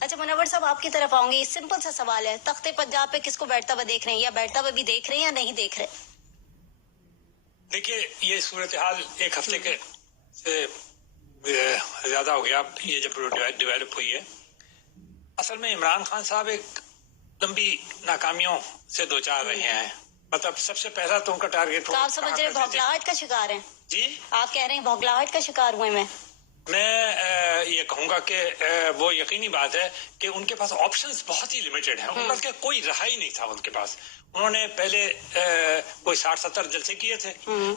اچھا منور صاحب آپ کی طرف آؤں گی. سمپل سا سوال ہے, تخت پنجاب پہ کس کو بیٹھتا ہوا دیکھ رہے ہیں, یا بیٹھتا ہوا بھی دیکھ رہے ہیں یا نہیں دیکھ رہے؟ دیکھیے یہ صورتحال ایک ہفتے کے سے زیادہ ہو گیا یہ جب ڈیولپ ہوئی ہے. اصل میں عمران خان صاحب ایک لمبی ناکامیوں سے دوچار رہے ہیں. مطلب سب سے پہلا تو ان کا ٹارگیٹ آپ سمجھ رہے بھوکلاہٹ کا شکار ہیں؟ جی آپ کہہ رہے ہیں بھوکلاہٹ کا شکار ہوئے میں یہ کہوں گا کہ وہ یقینی بات ہے کہ ان کے پاس آپشنز بہت ہی لمیٹڈ ہیں. بلکہ کوئی رہا ہی نہیں تھا ان کے پاس. انہوں نے پہلے کوئی 60-70 جلسے کیے تھے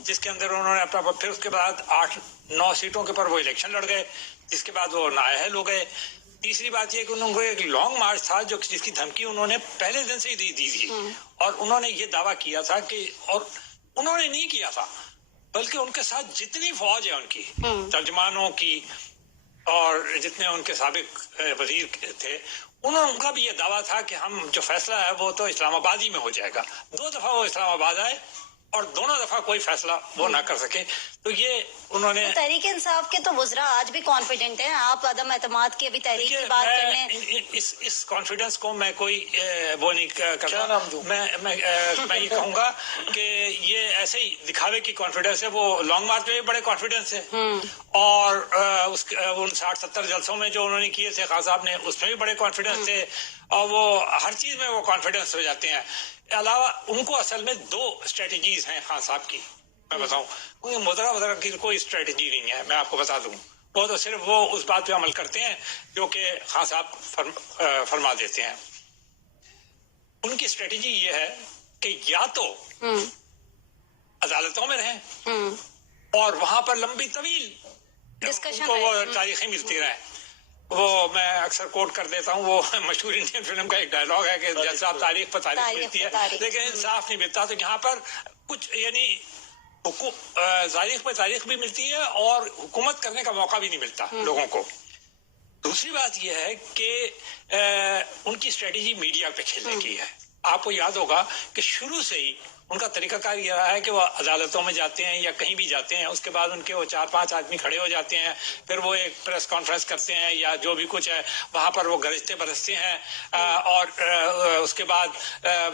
جس کے اندر انہوں نے اپنا, پھر اس کے بعد 8-9 سیٹوں کے پر وہ الیکشن لڑ گئے, جس کے بعد وہ نااہل ہو گئے. تیسری بات یہ کہ انہوں کو ایک لانگ مارچ تھا جس کی دھمکی انہوں نے پہلے دن سے ہی دی تھی, اور انہوں نے یہ دعویٰ کیا تھا کہ, اور انہوں نے نہیں کیا تھا بلکہ ان کے ساتھ جتنی فوج ہے ان کی ترجمانوں کی اور جتنے ان کے سابق وزیر تھے, ان کا بھی یہ دعویٰ تھا کہ ہم جو فیصلہ ہے وہ تو اسلام آباد ہی میں ہو جائے گا. 2 دفعہ وہ اسلام آباد آئے اور دونوں دفعہ کوئی فیصلہ وہ نہ کر سکے. تو یہ انہوں نے تحریک انصاف کے تو وزراء آج بھی کانفیڈنٹ ہیں. آپ عدم اعتماد کی ابھی تحریک کی بات کر لیں. اس کانفیڈنس کو میں کوئی وہ نہیں کرتا. میں یہ کہوں گا کہ یہ ایسے ہی دکھاوے کی کانفیڈنس ہے. وہ لانگ مارچ میں بھی بڑے کانفیڈنس ہے, اور ان 60-70 جلسوں میں جو انہوں نے کیے تھے خان صاحب نے, اس میں بھی بڑے کانفیڈنس تھے, اور وہ ہر چیز میں وہ کانفیڈنس ہو جاتے ہیں. علاوہ ان کو اصل میں 2 اسٹریٹجیز ہیں خان صاحب کی, میں بتاؤں. مدرا کی کوئی اسٹریٹجی نہیں ہے, میں آپ کو بتا دوں. وہ تو صرف وہ اس بات پہ عمل کرتے ہیں جو کہ خان صاحب فرما دیتے ہیں. ان کی اسٹریٹجی یہ ہے کہ یا تو عدالتوں میں رہیں اور وہاں پر لمبی طویل ڈسکشن کو وہ تاریخیں ملتی رہیں. وہ میں اکثر کوٹ کر دیتا ہوں, وہ مشہور انڈین فلم کا ایک ڈائلاگ ہے کہ جیسا تاریخ پر تاریخ ملتی ہے لیکن انصاف نہیں ملتا. تو یہاں پر کچھ یعنی تاریخ پہ تاریخ بھی ملتی ہے اور حکومت کرنے کا موقع بھی نہیں ملتا لوگوں کو. دوسری بات یہ ہے کہ ان کی اسٹریٹجی میڈیا پہ کھیلنے کی ہے. آپ کو یاد ہوگا کہ شروع سے ہی ان کا طریقہ کار یہ رہا ہے کہ وہ عدالتوں میں جاتے ہیں یا کہیں بھی جاتے ہیں, اس کے بعد ان کے وہ 4-5 آدمی کھڑے ہو جاتے ہیں, پھر وہ ایک پریس کانفرنس کرتے ہیں یا جو بھی کچھ ہے وہاں پر وہ گرجتے برستے ہیں, اور اس کے بعد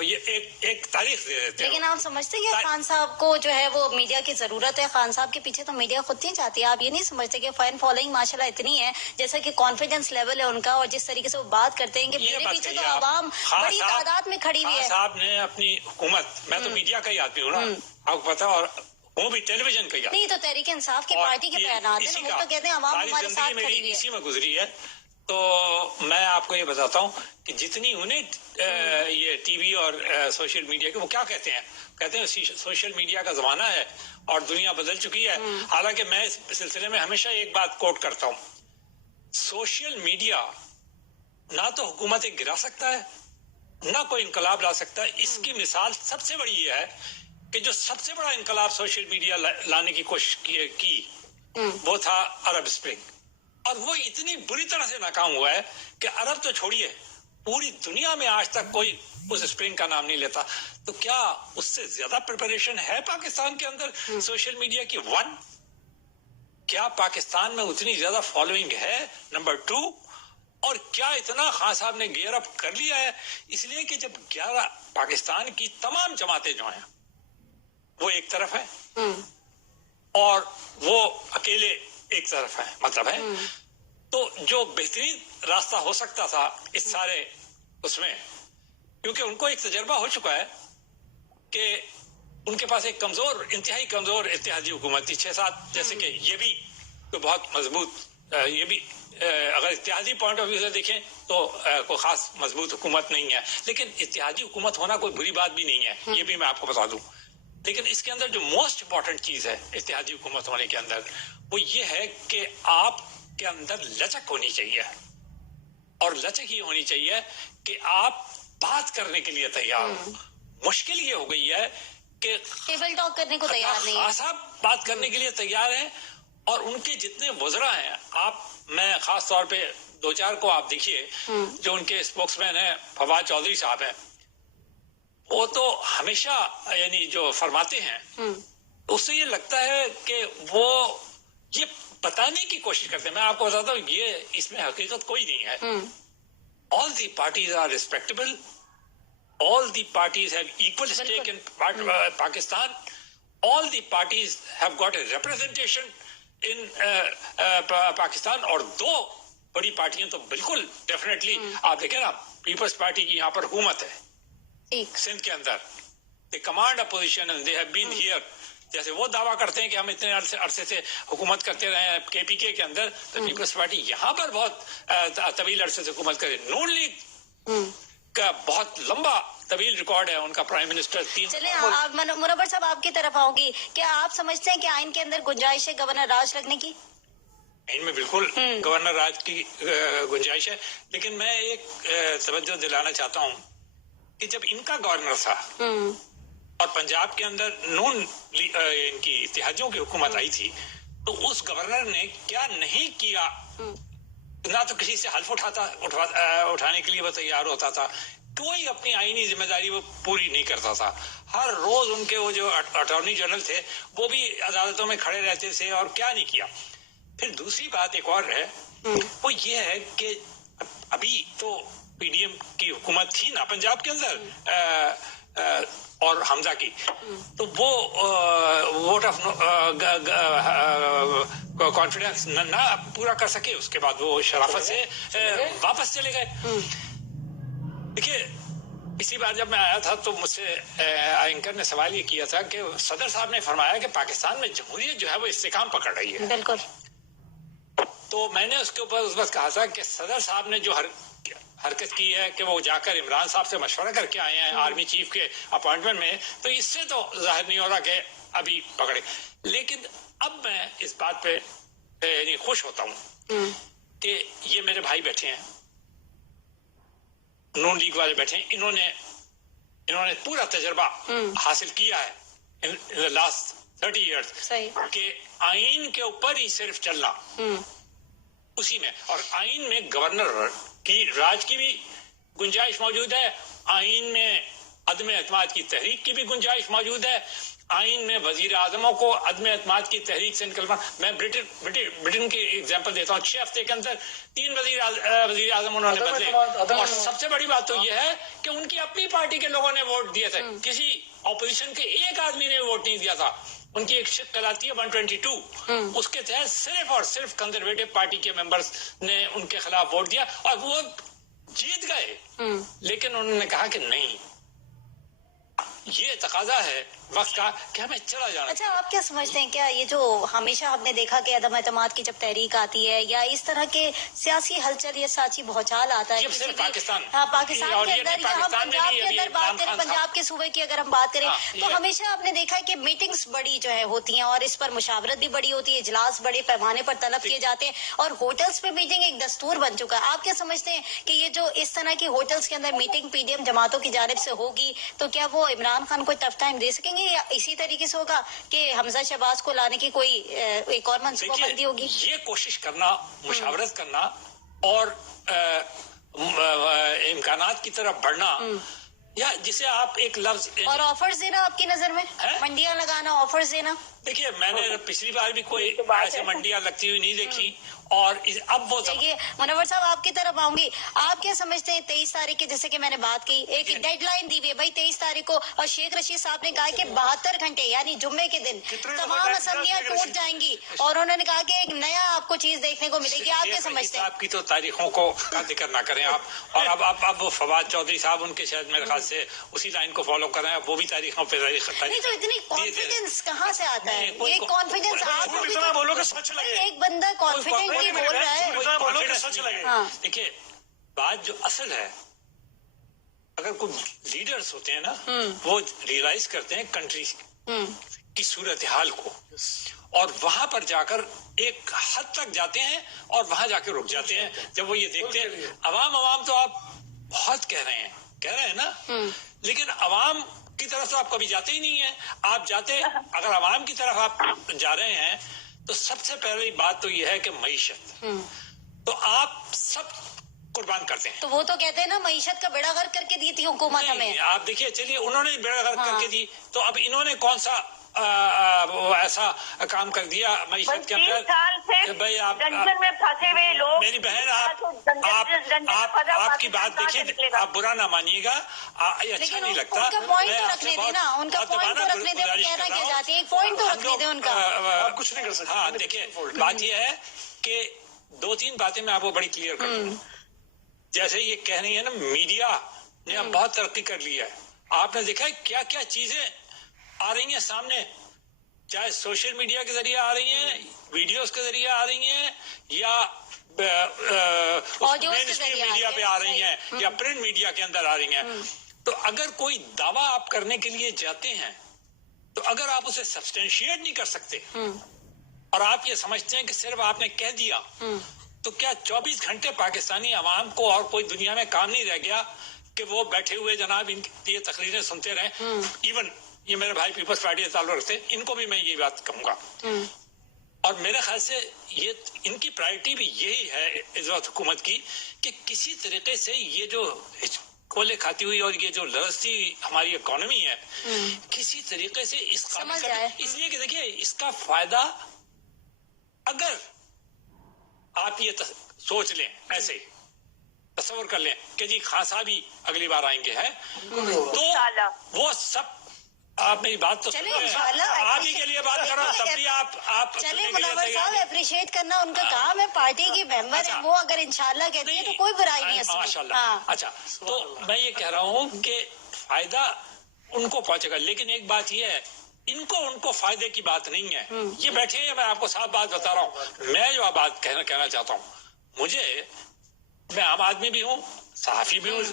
یہ ایک تاریخ دے دیتے ہیں. لیکن آپ سمجھتے ہیں خان صاحب کو جو ہے وہ میڈیا کی ضرورت ہے؟ خان صاحب کے پیچھے تو میڈیا خود نہیں چاہتی ہے. آپ یہ نہیں سمجھتے کہ فین فالوئنگ ماشاءاللہ اتنی ہے, جیسا کہ کانفیڈنس لیول ہے ان کا, اور جس طریقے سے وہ بات کرتے ہیں کہ میرے پیچھے تو عوام بڑی تعداد میں کھڑی ہوئی ہے. صاحب نے اپنی حکومت, میں تو میڈیا کا ہی آدمی ہوں نا, آپ کو پتا, اور وہ بھی ٹیلی ویژن کا ہی. نہیں تو تحریک انصاف کی پارٹی کے بیانات ہیں, وہ تو کہتے ہیں عوام ہمارے ساتھ کھڑی ہوئی ہے. اسی میں گزری ہے. تو میں آپ کو یہ بتاتا ہوں کہ جتنی انہیں یہ ٹی وی اور سوشل میڈیا کے, وہ کیا کہتے ہیں سوشل میڈیا کا زمانہ ہے اور دنیا بدل چکی ہے. حالانکہ میں اس سلسلے میں ہمیشہ ایک بات کوٹ کرتا ہوں, سوشل میڈیا نہ تو حکومتیں گرا سکتا ہے نہ کوئی انقلاب لا سکتا ہے. اس کی مثال سب سے بڑی یہ ہے کہ جو سب سے بڑا انقلاب سوشل میڈیا لانے کی کوشش کی وہ تھا عرب اسپرنگ, اور وہ اتنی بری طرح سے ناکام ہوا ہے کہ عرب تو چھوڑیے, پوری دنیا میں آج تک کوئی اس اسپرنگ کا نام نہیں لیتا. تو کیا اس سے زیادہ پریپریشن ہے پاکستان کے اندر سوشل میڈیا کی؟ 1, کیا پاکستان میں اتنی زیادہ فالوئنگ ہے؟ نمبر 2, اور کیا اتنا خان صاحب نے گیئر اپ کر لیا ہے؟ اس لیے کہ جب 11 پاکستان کی تمام جماعتیں جو ہیں وہ ایک طرف ہیں اور وہ اکیلے ایک طرف ہیں, مطلب ہے تو جو بہترین راستہ ہو سکتا تھا اس سارے اس میں, کیونکہ ان کو ایک تجربہ ہو چکا ہے کہ ان کے پاس ایک کمزور, انتہائی کمزور اتحادی حکومت تھی 6-7, جیسے کہ یہ بھی تو بہت مضبوط, یہ بھی اگر اتحادی پوائنٹ آف ویو سے دیکھیں تو کوئی خاص مضبوط حکومت نہیں ہے, لیکن اتحادی حکومت ہونا کوئی بری بات بھی نہیں ہے, یہ بھی میں آپ کو بتا دوں. لیکن اس کے اندر جو موسٹ امپورٹنٹ چیز ہے اتحادی حکومت ہونے کے اندر, وہ یہ ہے کہ آپ کے اندر لچک ہونی چاہیے, اور لچک یہ ہونی چاہیے کہ آپ بات کرنے کے لیے تیار ہوں. مشکل یہ ہو گئی ہے کہ ٹیبل ٹاک کرنے کو تیار نہیں ہے. صاحب بات کرنے کے لیے تیار ہیں, اور ان کے جتنے وزراء ہیں, میں خاص طور پہ 2-4 کو آپ دیکھیے, جو ان کے اسپوکس مین ہیں فواد چودھری صاحب ہیں, وہ تو ہمیشہ یعنی جو فرماتے ہیں اس سے یہ لگتا ہے کہ وہ یہ بتانے کی کوشش کرتے ہیں. میں آپ کو بتاتا ہوں یہ اس میں حقیقت کوئی نہیں ہے, all the parties are respectable. All the parties have equal stake in Pakistan. All the parties have got a representation in Pakistan. اور دو بڑی پارٹیاں تو بالکل ڈیفینیٹلی آپ دیکھیں نا, پیپلز پارٹی کی یہاں پر حکومت ہے سندھ کے اندر, they command a position and they have been here. جیسے وہ دعویٰ کرتے ہیں کہ ہم اتنے عرصے سے حکومت کرتے رہے ہیں کے پی کے کے اندر, تو پیپلز پارٹی یہاں پر بہت طویل عرصے سے حکومت کرے. نون لیگ کا بہت لمبا طویل ریکارڈ ہے, ان کا پرائم منسٹر چلیں منور صاحب آپ کی طرف آؤں گی. کیا آپ سمجھتے ہیں کہ آئین کے اندر گنجائش ہے گورنر راج رکھنے کی؟ آئین میں بالکل گورنر راج کی گنجائش ہے, لیکن میں ایک توجہ دلانا چاہتا ہوں کہ جب ان کا گورنر تھا اور پنجاب کے اندر نون ان کی اتحادیوں کی حکومت آئی تھی, تو اس گورنر نے کیا نہیں کیا. نہ تو کسی سے حلف اٹھانے کے لیے وہ تیار ہوتا تھا, کوئی اپنی آئینی ذمہ داری وہ پوری نہیں کرتا تھا. ہر روز ان کے وہ جو اٹارنی جنرل تھے وہ بھی عدالتوں میں کھڑے رہتے تھے, اور کیا نہیں کیا. پھر دوسری بات ایک اور ہے, وہ یہ ہے کہ ابھی تو پی ڈی ایم کی حکومت تھی نا پنجاب کے اندر اور حمزہ کی, تو وہ ووٹ آف کانفیڈنس نہ پورا کر سکے, اس کے بعد وہ شرافت سے واپس چلے گئے. دیکھیے اسی بار جب میں آیا تھا تو مجھ سے اینکر نے سوال یہ کیا تھا کہ صدر صاحب نے فرمایا کہ پاکستان میں جمہوریت جو ہے وہ استحکام پکڑ رہی ہے. بالکل. تو میں نے اس کے اوپر اس وقت کہا تھا کہ صدر صاحب نے جو حرکت کی ہے کہ وہ جا کر عمران صاحب سے مشورہ کر کے آئے ہیں آرمی چیف کے اپوائنٹمنٹ میں, تو اس سے تو ظاہر نہیں ہو رہا کہ ابھی پکڑے. لیکن اب میں اس بات پہ یعنی خوش ہوتا ہوں کہ یہ میرے بھائی بیٹھے ہیں, نون لیگ والے بیٹھے ہیں, انہوں نے پورا تجربہ حاصل کیا ہے in the last 30 years کہ آئین کے اوپر ہی صرف چلنا اسی میں, اور آئین میں گورنر کی راج کی بھی گنجائش موجود ہے, آئین میں عدم اعتماد کی تحریک کی بھی گنجائش موجود ہے, آئین میں وزیر اعظموں کو عدم اعتماد کی تحریک سے نکلنا. میں برٹن کی ایگزامپل دیتا ہوں, 6 ہفتے کے اندر 3 وزیر اعظم انہوں نے بدلے, اور سب سے بڑی بات تو یہ ہے کہ ان کی اپنی پارٹی کے لوگوں نے ووٹ دیے تھے, کسی اپوزیشن کے ایک آدمی نے ووٹ نہیں دیا تھا. ان کی ایک شک کہلاتی ہے 122, اس کے تحت صرف اور صرف کنزرویٹو پارٹی کے ممبرز نے ان کے خلاف ووٹ دیا اور وہ جیت گئے. لیکن انہوں نے کہا کہ نہیں, یہ تقاضا ہے وقت کا کہ ہمیں چلا جانا. اچھا آپ کیا سمجھتے ہیں, کیا یہ جو ہمیشہ ہم نے دیکھا کہ عدم اعتماد کی جب تحریک آتی ہے یا اس طرح کے سیاسی ہلچل یا سیاسی بھوچال آتا ہے پاکستان کے اندر, یا ہم پنجاب کے اندر بات کریں, پنجاب کے صوبے کی اگر ہم بات کریں تو ہمیشہ آپ نے دیکھا ہے کہ میٹنگز بڑی جو ہے ہوتی ہیں اور اس پر مشاورت بھی بڑی ہوتی ہے, اجلاس بڑے پیمانے پر طلب کیے جاتے ہیں, اور ہوٹلز پہ میٹنگ ایک دستور بن چکا ہے. آپ کیا سمجھتے ہیں کہ یہ جو اس طرح کی ہوٹلز کے اندر میٹنگ پی ڈی ایم جماعتوں کی جانب سے ہوگی تو کیا وہ عمران خان کو ٹف ٹائم دے سکیں گے, یا اسی طریقے سے ہوگا کہ حمزہ شہباز کو لانے کی کوئی ایک اور منصوبہ بندی ہوگی؟ یہ کوشش کرنا, مشاورت کرنا اور امکانات کی طرف بڑھنا, یا جسے آپ ایک لفظ اور آفرز دینا, آپ کی نظر میں منڈیاں لگانا, آفرز دینا. دیکھیے میں نے پچھلی بار بھی کوئی ایسے منڈیاں لگتی ہوئی نہیں دیکھی, اور اب وہ دیکھیے منور صاحب آپ کی طرف آؤں گی, آپ کیا سمجھتے ہیں 23 تاریخ کے, جیسے کہ میں نے بات کی, ایک ڈیڈ لائن دی ہوئی ہے بھائی 23 تاریخ کو, اور شیخ رشید صاحب نے کہا کہ 72 گھنٹے یعنی جمعے کے دن تمام اسمبلیاں ٹوٹ جائیں گی, اور انہوں نے کہا کہ ایک نیا آپ کو چیز دیکھنے کو ملے گی. آپ کیا سمجھتے ہیں؟ آپ کی تو تاریخوں کو کا ذکر نہ کریں آپ, اور اب وہ فواد چودھری صاحب ان کے شاید میرے خیال سے اسی لائن کو فالو کر رہے ہیں, وہ بھی تاریخوں پہ نہیں, تو اتنی کانفیڈنس کہاں سے آتا ہے؟ یہ کانفیڈنس آپ بولو کہ سچ لگے, ایک بندہ کانفیڈنٹلی بول رہا ہے. بولو کہ سچ لگے. دیکھیے بات جو اصل ہے, اگر کوئی لیڈرز ہوتے ہیں نا وہ ریئلائز کرتے ہیں کنٹری کی صورتحال کو, اور وہاں پر جا کر ایک حد تک جاتے ہیں اور وہاں جا کے رک جاتے ہیں جب وہ یہ دیکھتے ہیں. عوام تو آپ بہت کہہ رہے ہیں نا, لیکن عوام کی طرف تو آپ کبھی جاتے ہی نہیں ہیں. آپ جاتے, اگر عوام کی طرف آپ جا رہے ہیں تو سب سے پہلی بات تو یہ ہے کہ معیشت, تو آپ سب قربان کرتے ہیں. تو وہ تو کہتے ہیں نا معیشت کا بیڑا غرق کر کے دی تھی حکومت ہمیں. آپ دیکھیے, چلیے انہوں نے بیڑا غرق کر کے دی, تو اب انہوں نے کون سا ایسا کام کر دیا معیشت کے اندر؟ 30 سال سے بھائی ٹینشن میں پھنسے ہوئے لوگ. میری بہن آپ کی بات دیکھیے، آپ برا نہ مانیے گا، یہ اچھا نہیں لگتا. ان کا پوائنٹ تو رکھنے دیں نا، ان کا پوائنٹ تو رکھنے دیں. وہ کہنا کیا چاہتی ہے، ایک پوائنٹ تو رکھنے دیں ان کا. کچھ نہیں کر سکتے. ہاں دیکھیں، بات یہ ہے کہ 2-3 باتیں میں آپ کو بڑی کلیئر کر دوں. جیسے یہ کہہ رہی ہے نا، میڈیا نے اب بہت ترقی کر لی ہے. آپ نے دیکھا ہے کیا کیا چیزیں آ رہی ہیں سامنے، چاہے سوشل میڈیا کے ذریعے آ رہی ہیں، ویڈیوز کے ذریعے آ رہی ہیں، یا مین اسٹریم میڈیا پہ آ رہی ہیں، یا پرنٹ میڈیا کے اندر آ رہی ہیں. تو اگر کوئی دعویٰ آپ کرنے کے لیے جاتے ہیں، تو اگر آپ اسے سبسٹینشیٹ نہیں کر سکتے اور آپ یہ سمجھتے ہیں کہ صرف آپ نے کہہ دیا، تو کیا 24 گھنٹے پاکستانی عوام کو اور کوئی دنیا میں کام نہیں رہ گیا کہ وہ بیٹھے ہوئے جناب ان کی یہ تقریریں سنتے رہیں؟ ایون یہ میرے بھائی پیپلز پارٹی سے تعلق رکھتے ہیں، ان کو بھی میں یہ بات کہوں گا. اور میرے خیال سے یہ ان کی پرائرٹی بھی یہی ہے اس وقت حکومت کی، کہ کسی طریقے سے یہ جو کولے کھاتی ہوئی اور یہ جو لرزتی ہماری اکانومی ہے، کسی طریقے سے اس کا اس لیے کہ دیکھیے اس کا فائدہ، اگر آپ یہ سوچ لیں، ایسے تصور کر لیں کہ جی خان صاحب ہی اگلی بار آئیں گے، ہے تو وہ سب، آپ میری بات تو آپ ہی کے لیے بات کر رہا ہوں، تب بھی آپ چلے منور صاحب اپریشیٹ کرنا ان کا کام ہے، پارٹی کی ممبر ہیں وہ، اگر انشاءاللہ کہتے ہیں تو کوئی برائی نہیں ہے. ماشاء اللہ. اچھا، تو میں یہ کہہ رہا ہوں کہ فائدہ ان کو پہنچے گا، لیکن ایک بات یہ ہے، ان کو فائدے کی بات نہیں ہے. یہ بیٹھے ہیں، میں آپ کو صاف بات بتا رہا ہوں. میں جو بات کہنا چاہتا ہوں، میں عام آدمی بھی ہوں، صحافی بھی ہوں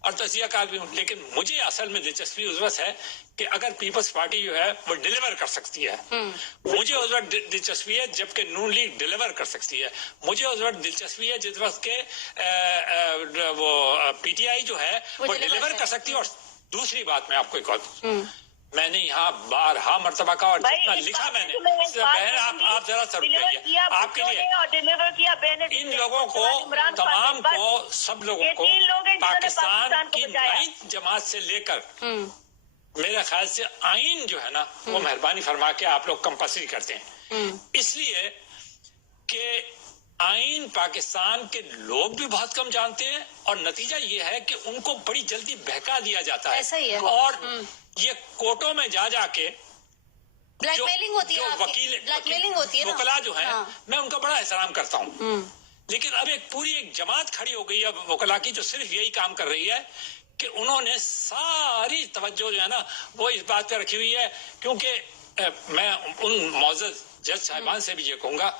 اور تجزیہ کار بھی ہوں، لیکن مجھے اصل میں دلچسپی اس وقت ہے کہ اگر پیپلز پارٹی جو ہے وہ ڈیلیور کر سکتی ہے. مجھے اس وقت دلچسپی ہے جبکہ نون لیگ ڈیلیور کر سکتی ہے. مجھے اس وقت دلچسپی ہے جس وقت کہ وہ پی ٹی آئی جو ہے وہ ڈیلیور کر سکتی ہے. اور دوسری بات میں آپ کو ایک اور، میں نے یہاں بارہا مرتبہ کا اور جتنا لکھا میں نے، بہن آپ ذرا سر کریے آپ کے لیے، ان لوگوں کو، تمام کو، سب لوگوں کو پاکستان کی 9 جماعت سے لے کر میرے خیال سے آئین جو ہے نا وہ مہربانی فرما کے آپ لوگ کمپلسری کرتے ہیں، اس لیے کہ آئین پاکستان کے لوگ بھی بہت کم جانتے ہیں، اور نتیجہ یہ ہے کہ ان کو بڑی جلدی بہکا دیا جاتا ہے، اور یہ کورٹوں میں جا کے بلیک میلنگ ہوتی ہے، وکیل وکلا جو ہیں، میں ان کا بڑا احترام کرتا ہوں، لیکن اب ایک جماعت کھڑی ہو گئی ہے وکلا کی، جو صرف یہی کام کر رہی ہے کہ انہوں نے ساری توجہ جو ہے نا وہ اس بات پہ رکھی ہوئی ہے. کیونکہ میں ان معزز جج صاحبان سے بھی یہ کہوں گا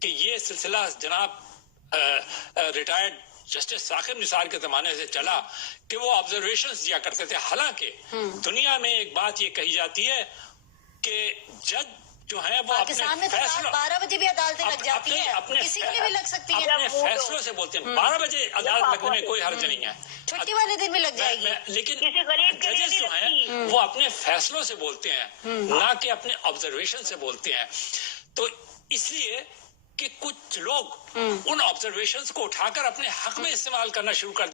کہ یہ سلسلہ جناب ریٹائرڈ جسٹس ثاقب نثار کے زمانے سے چلا کہ وہ آبزرویشنز دیا کرتے تھے. حالانکہ دنیا میں ایک بات یہ کہی جاتی ہے کہ جج جو ہیں وہ پاکستان میں 12 بجے بھی عدالتیں لگ جاتی ہیں، کسی کے لیے بھی لگ سکتی ہیں، اپنے فیصلوں سے بولتے ہیں. 12 بجے عدالت لگنے میں کوئی حرج نہیں ہے، چھٹی والے دن بھی لگ جائے گی، لیکن ججز جو ہیں وہ اپنے فیصلوں سے بولتے ہیں، نہ کہ اپنے آبزرویشن سے بولتے ہیں. تو اس لیے کہ کچھ لوگ ان آبزرویشنز کو اٹھا کر اپنے حق میں استعمال کرنا شروع کر